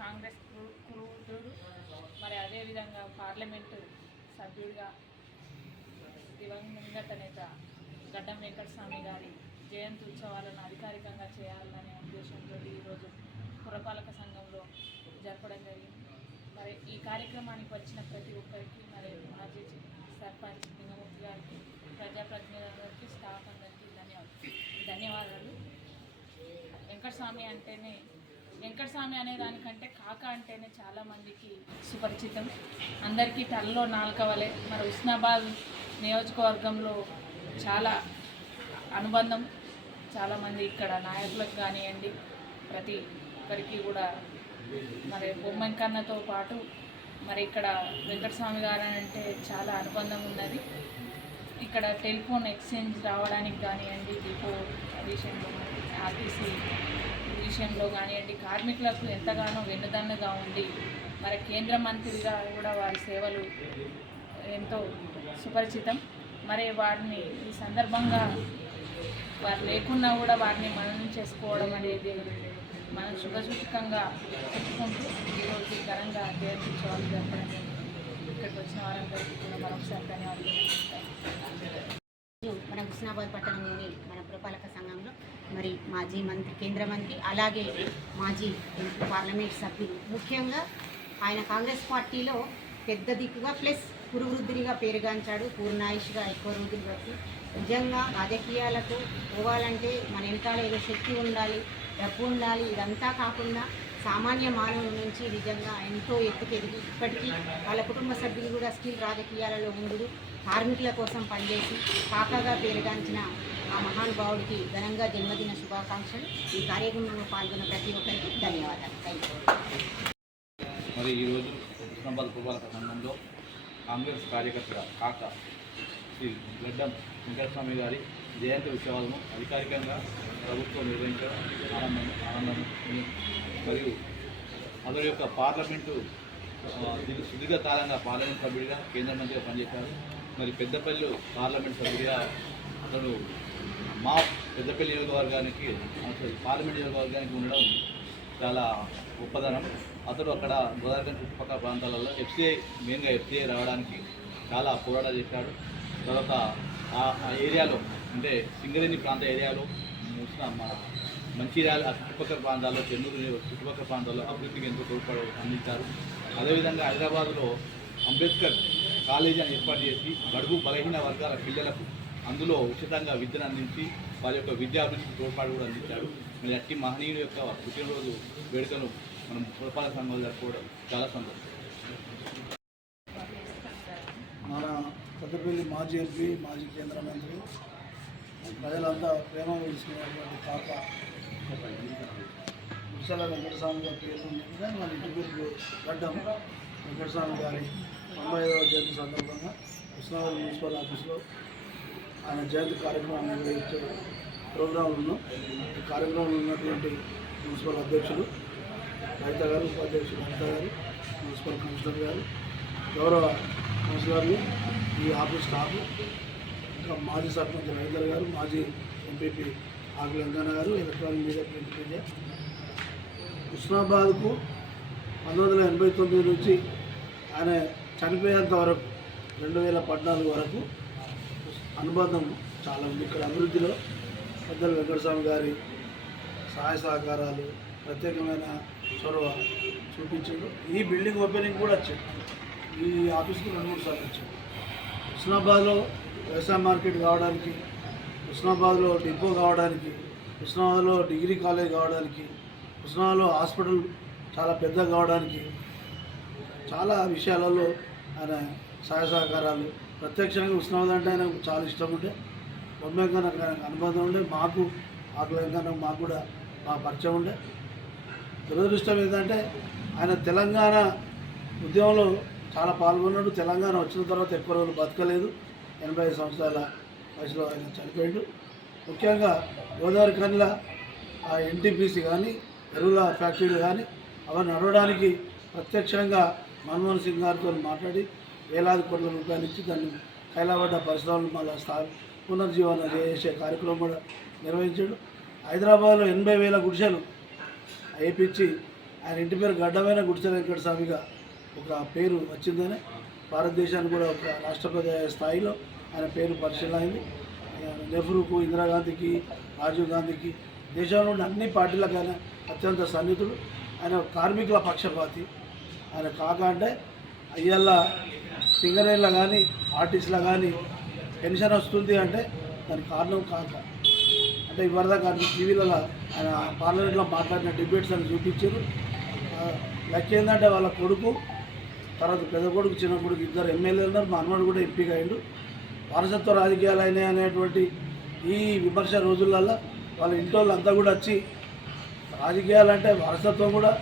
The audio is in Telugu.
కాంగ్రెస్ క్రూరుడు మరి అదేవిధంగా పార్లమెంటు సభ్యుడిగా దివంగత నేత గడ్డం వెంకటస్వామి గారి జయంతి ఉత్సవాలను అధికారికంగా చేయాలనే ఉద్దేశంతో ఈరోజు పురపాలక సంఘంలో జరపడం జరిగింది. మరి ఈ కార్యక్రమానికి వచ్చిన ప్రతి ఒక్కరికి మరి మాజీ సర్పంచ్ లింగమూర్తి గారికి, ప్రజాప్రతినిధులందరికీ, స్టాఫ్ అందరికీ ధన్యవాదాలు. వెంకటస్వామి అనే దానికంటే కాక అంటేనే చాలామందికి సుపరిచితం. అందరికీ తలలో నాలుక వలె. మరి హుస్నాబాద్ నియోజకవర్గంలో చాలా అనుబంధం. చాలామంది ఇక్కడ నాయకులకు కానివ్వండి, ప్రతి ఒక్కరికి కూడా మరి బొమ్మకన్నతో పాటు మరి ఇక్కడ వెంకటస్వామి గారు అంటే చాలా అనుబంధం ఉన్నది. ఇక్కడ టెలిఫోన్ ఎక్స్చేంజ్ రావడానికి కానివ్వండి, డిపో విషయంలో, ఆర్టీసీ విషయంలో కానివ్వండి, కార్మికులకు ఎంతగానో వెన్నుదన్నుగా ఉండి మరి కేంద్ర మంత్రిగా కూడా వారి సేవలు ఎంతో సుపరిచితం. మరి వారిని ఈ సందర్భంగా వారు లేకున్నా కూడా వారిని మననం చేసుకోవడం అనేది మనం శుభసూచకంగా చెప్పుకుంటూ ఈరోజు ఘనంగా జయంతించేవాళ్ళు జరపడం ఇక్కడికి వచ్చిన వారందరికీ కూడా మరొకసారి ధన్యవాదాలు. మన హుస్నాబాద్ పట్టణంలోని మన పురపాలక సంఘంలో మరి మాజీ మంత్రి, కేంద్ర మంత్రి, అలాగే మాజీ పార్లమెంట్ సభ్యులు, ముఖ్యంగా ఆయన కాంగ్రెస్ పార్టీలో పెద్ద దిక్కుగా ప్లస్ పురువృద్ధునిగా పేరుగాంచాడు. పూర్ణాయుష్గా ఎక్కువ రోజులు బట్టి నిజంగా రాజకీయాలకు పోవాలంటే మన వెనకాల ఏదో శక్తి ఉండాలి, డబ్బు ఉండాలి. ఇదంతా కాకుండా సామాన్య మానవుల నుంచి నిజంగా ఎంతో ఎత్తుకెదిగి ఇప్పటికీ వాళ్ళ కుటుంబ సభ్యులు కూడా స్కిల్ రాజకీయాలలో ఉండు కార్మికుల కోసం పనిచేసి కాకగా పేరుగాంచిన ఆ మహానుభావుడికి ఘనంగా జన్మదిన శుభాకాంక్షలు. ఈ కార్యక్రమంలో పాల్గొన్న ప్రతి ఒక్కరికి ధన్యవాదాలు. మరి ఈరోజు హుస్నాబాద్ పురపాలక సంఘంలో కాంగ్రెస్ కార్యకర్తగా కాక శ్రీ గడ్డం వెంకటస్వామి గారి జయంతి ఉత్సవాలను అధికారికంగా ప్రభుత్వం నిర్వహించడం ఆనందం. మరియు అతని యొక్క పార్లమెంటు సుదీర్ఘకాలంగా పార్లమెంట్ సభ్యుడిగా, కేంద్ర మంత్రిగా పనిచేశారు. మరి పెద్దపల్లి పార్లమెంట్ సభ్యుడిగా అతను మా పెద్దపల్లి నియోజకవర్గానికి, పార్లమెంట్ నియోజకవర్గానికి ఉండడం చాలా గొప్పదనం. అతడు అక్కడ గోదావరి చుట్టుపక్కల ప్రాంతాలలో మెయిన్గా ఎఫ్సిఐ రావడానికి చాలా పోరాటాలు చేశాడు. తర్వాత ఆ ఏరియాలో అంటే సింగరేణి ప్రాంత ఏరియాలో మంచిర్యాల చుట్టుపక్కల ప్రాంతాల్లో, చెన్నూరు చుట్టుపక్కల ప్రాంతాల్లో అభివృద్ధికి ఎంతో తోడ్పడి అందించారు. అదేవిధంగా హైదరాబాద్లో అంబేద్కర్ కాలేజీ అని ఏర్పాటు చేసి బడుగు బలహీన వర్గాల పిల్లలకు అందులో ఉచితంగా విద్యను అందించి వారి యొక్క విద్యాభివృద్ధికి తోడ్పాటు కూడా అందించారు. మరి అట్టి మహనీయుడి యొక్క పుట్టినరోజు వేడుకను మనం పురపాలక సంఘంలో జరుపుకోవడం చాలా సంతోషం. మన పెద్దపల్లి మాజీ ఎంపీ, మాజీ కేంద్ర మంత్రి, ప్రజలంతా ప్రేమ తీసుకునేటువంటి పాప ముసల వెంకటస్వామి గారి పేరు మన ఇంటి పేరు గడ్డం వెంకటస్వామి గారి 95వ జయంతి సందర్భంగా హుస్నాబాద్ మున్సిపల్ ఆఫీస్లో ఆయన జయంతి కార్యక్రమాన్ని నిర్వహించే ప్రోగ్రాంలను ఈ కార్యక్రమంలో ఉన్నటువంటి మున్సిపల్ అధ్యక్షులు రైత గారు, ఉపాధ్యక్షులు రైత గారు, మున్సిపల్ కమిషనర్ గారు, గౌరవ కౌన్సిలర్లు, ఈ ఆఫీస్ స్టాఫ్, ఇంకా మాజీ సర్పంచ్ రైతర్ గారు, మాజీ ఎంపీపీ ఆకుల వెంకన్న గారు, ఎలక్ట్రానిక్ మీడియా, ప్రింట్ మీడియా. హుస్నాబాద్కు 1989 నుంచి ఆయన చనిపోయేంత వరకు 2014 వరకు అనుబంధం చాలా ఉంది. ఇక్కడ అభివృద్ధిలో పెద్దలు వెంకటస్వామి గారి సహాయ సహకారాలు, ప్రత్యేకమైన చొరవ చూపించారు. ఈ బిల్డింగ్ ఓపెనింగ్ కూడా వచ్చాడు, ఈ ఆఫీస్కి 2-3 సార్లు వచ్చాడు. హుస్నాబాద్లో వ్యవసాయ మార్కెట్ కావడానికి, హుస్నాబాద్లో డిపో కావడానికి, హుస్నాబాద్లో డిగ్రీ కాలేజ్ కావడానికి, హుస్నాబాద్లో హాస్పిటల్ చాలా పెద్ద కావడానికి, చాలా విషయాలలో ఆయన సహాయ సహకారాలు. ప్రత్యక్షంగా హుస్నాబాద్ అంటే ఆయనకు చాలా ఇష్టం ఉండే, బొమ్మకన్నా ఆయనకు అనుబంధం ఉండే, మాకు ఆకులంకన్నా మాకు కూడా మా పరిచయం ఉండే. దురదృష్టం ఏంటంటే ఆయన తెలంగాణ ఉద్యమంలో చాలా పాల్గొన్నాడు. తెలంగాణ వచ్చిన తర్వాత ఎక్కువ రోజులు బతకలేదు, 85 సంవత్సరాల వయసులో ఆయన చనిపోయాడు. ముఖ్యంగా గోదావరి కనిల ఆ ఎన్టీపీసీ కానీ ఎరువుల ఫ్యాక్టరీలు కానీ అవన్నీ నడవడానికి ప్రత్యక్షంగా మన్మోహన్ సింగ్ గారితో మాట్లాడి వేలాది కోట్ల రూపాయలు ఇచ్చి దాన్ని కైలాబడ్డ పరిశ్రమలు మళ్ళీ పునర్జీవన చేసే కార్యక్రమం కూడా నిర్వహించాడు. హైదరాబాద్లో 80,000 గుడిసెలు వేయించి ఆయన ఇంటి పేరు గడ్డమైన గుడిసెల వెంకట స్వామిగా ఒక పేరు వచ్చిందని భారతదేశానికి కూడా ఒక రాష్ట్రపతి స్థాయిలో ఆయన పేరు పరిశీలన అయింది. నెహ్రూకు, ఇందిరాగాంధీకి, రాజీవ్ గాంధీకి దేశంలో ఉన్న అన్ని పార్టీలకు ఆయన అత్యంత సన్నిహితుడు. ఆయన కార్మికుల పక్షపాతి. ఆయన కాక అంటే అయ్యల్లా సింగరేళ్ళ కానీ ఆర్టిస్టుల కానీ పెన్షన్ వస్తుంది అంటే దానికి కారణం కాక అంటే ఇవరిదాకా టీవీలలో ఆయన పార్లమెంట్లో మాట్లాడిన డిబేట్స్ అని చూపించారు. లెక్క ఏంటంటే వాళ్ళ కొడుకు తర్వాత పెద్ద కొడుకు చిన్న కొడుకు ఇద్దరు ఎమ్మెల్యేలు ఉన్నారు. మా అన్నవాడు కూడా ఎంపీగా అయ్యిండు. వారసత్వ రాజకీయాలు అయినాయి అనేటువంటి ఈ విమర్శ రోజులలో వాళ్ళ ఇంటి వాళ్ళంతా కూడా వచ్చి రాజకీయాలు అంటే వారసత్వం కూడా